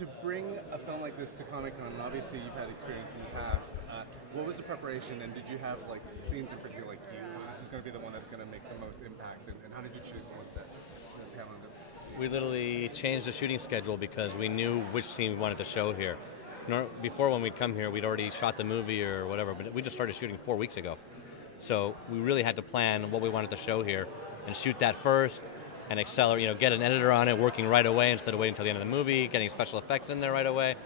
To bring a film like this to Comic-Con, and obviously you've had experience in the past, what was the preparation, and did you have like scenes in particular, like this is going to be the one that's going to make the most impact, and how did you choose the ones that calendar? We literally changed the shooting schedule because we knew which scene we wanted to show here. Before, when we'd come here, we'd already shot the movie or whatever, but we just started shooting 4 weeks ago. So we really had to plan what we wanted to show here and shoot that first and accelerate, get an editor on it working right away instead of waiting until the end of the movie, getting special effects in there right away.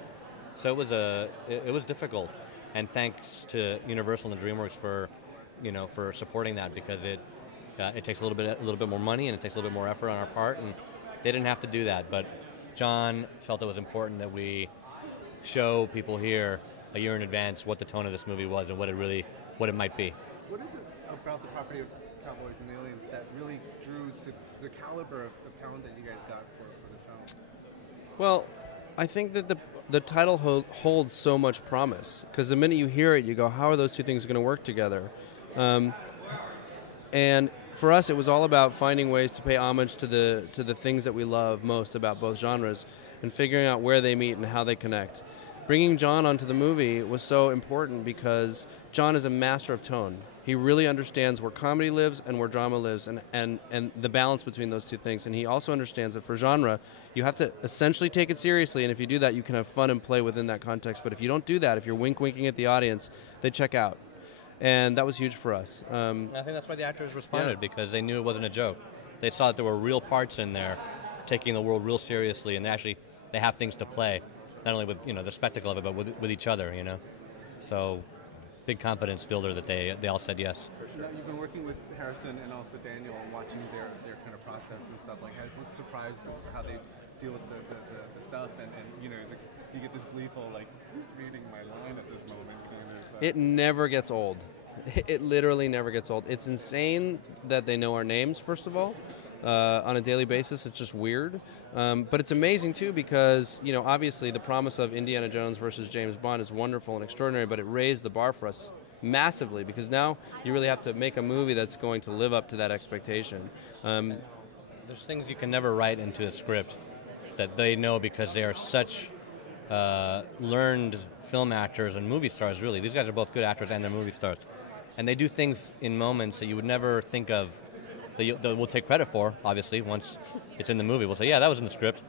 So it was difficult. And thanks to Universal and DreamWorks for supporting that, because it takes a little bit more money and it takes a little bit more effort on our part, and they didn't have to do that. But John felt it was important that we show people here a year in advance what the tone of this movie was and what it might be. What is it about the property of Cowboys and Aliens that really drew the caliber of talent that you guys got for this film? Well, I think that the title holds so much promise, because the minute you hear it, you go, how are those two things going to work together? And for us, it was all about finding ways to pay homage to the things that we love most about both genres and figuring out where they meet and how they connect. Bringing John onto the movie was so important because John is a master of tone. He really understands where comedy lives and where drama lives, and the balance between those two things. And he also understands that for genre, you have to essentially take it seriously, and if you do that, you can have fun and play within that context. But if you don't do that, if you're winking at the audience, they check out. And that was huge for us. I think that's why the actors responded, because they knew it wasn't a joke. They saw that there were real parts in there, taking the world real seriously, and they have things to play, not only with the spectacle of it, but with each other. So big confidence builder that they all said yes. You've been working with Harrison and also Daniel and watching their kind of process and stuff. Like, has it surprised how they deal with the stuff, and do you get this gleeful, like, who's reading my line at this moment? It never gets old. It literally never gets old. It's insane that they know our names, first of all. On a daily basis, it's just weird. But it's amazing, too, because, obviously the promise of Indiana Jones versus James Bond is wonderful and extraordinary, but it raised the bar for us massively, because now you really have to make a movie that's going to live up to that expectation. There's things you can never write into a script that they know, because they are such learned film actors and movie stars, really. These guys are both good actors and they're movie stars. And they do things in moments that you would never think of that we'll take credit for, obviously. Once it's in the movie, we'll say, yeah, that was in the script.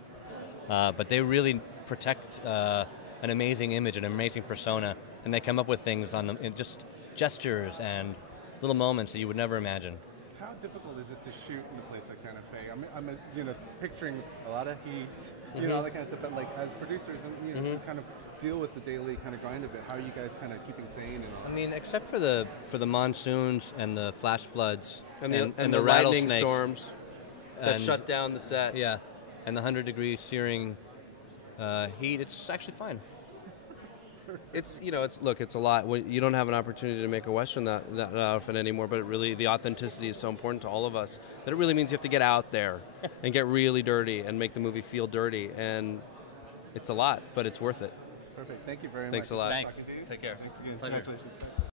But they really protect an amazing image, an amazing persona, and they come up with things on them, in just gestures and little moments that you would never imagine. How difficult is it to shoot in a place like Santa Fe? I'm picturing a lot of heat, all that kind of stuff. But like, as producers, and to kind of deal with the daily kind of grind of it, how are you guys kind of keeping sane? Except for the monsoons and the flash floods and the lightning rattlesnakes storms that shut down the set. Yeah, and the 100-degree searing heat. It's actually fine. It's a lot. You don't have an opportunity to make a Western that often anymore, but the authenticity is so important to all of us that it really means you have to get out there and get really dirty and make the movie feel dirty, and it's a lot, but it's worth it. Perfect. Thank you very much. Thanks a lot. Thanks. Take care. Thanks again. Pleasure. Congratulations.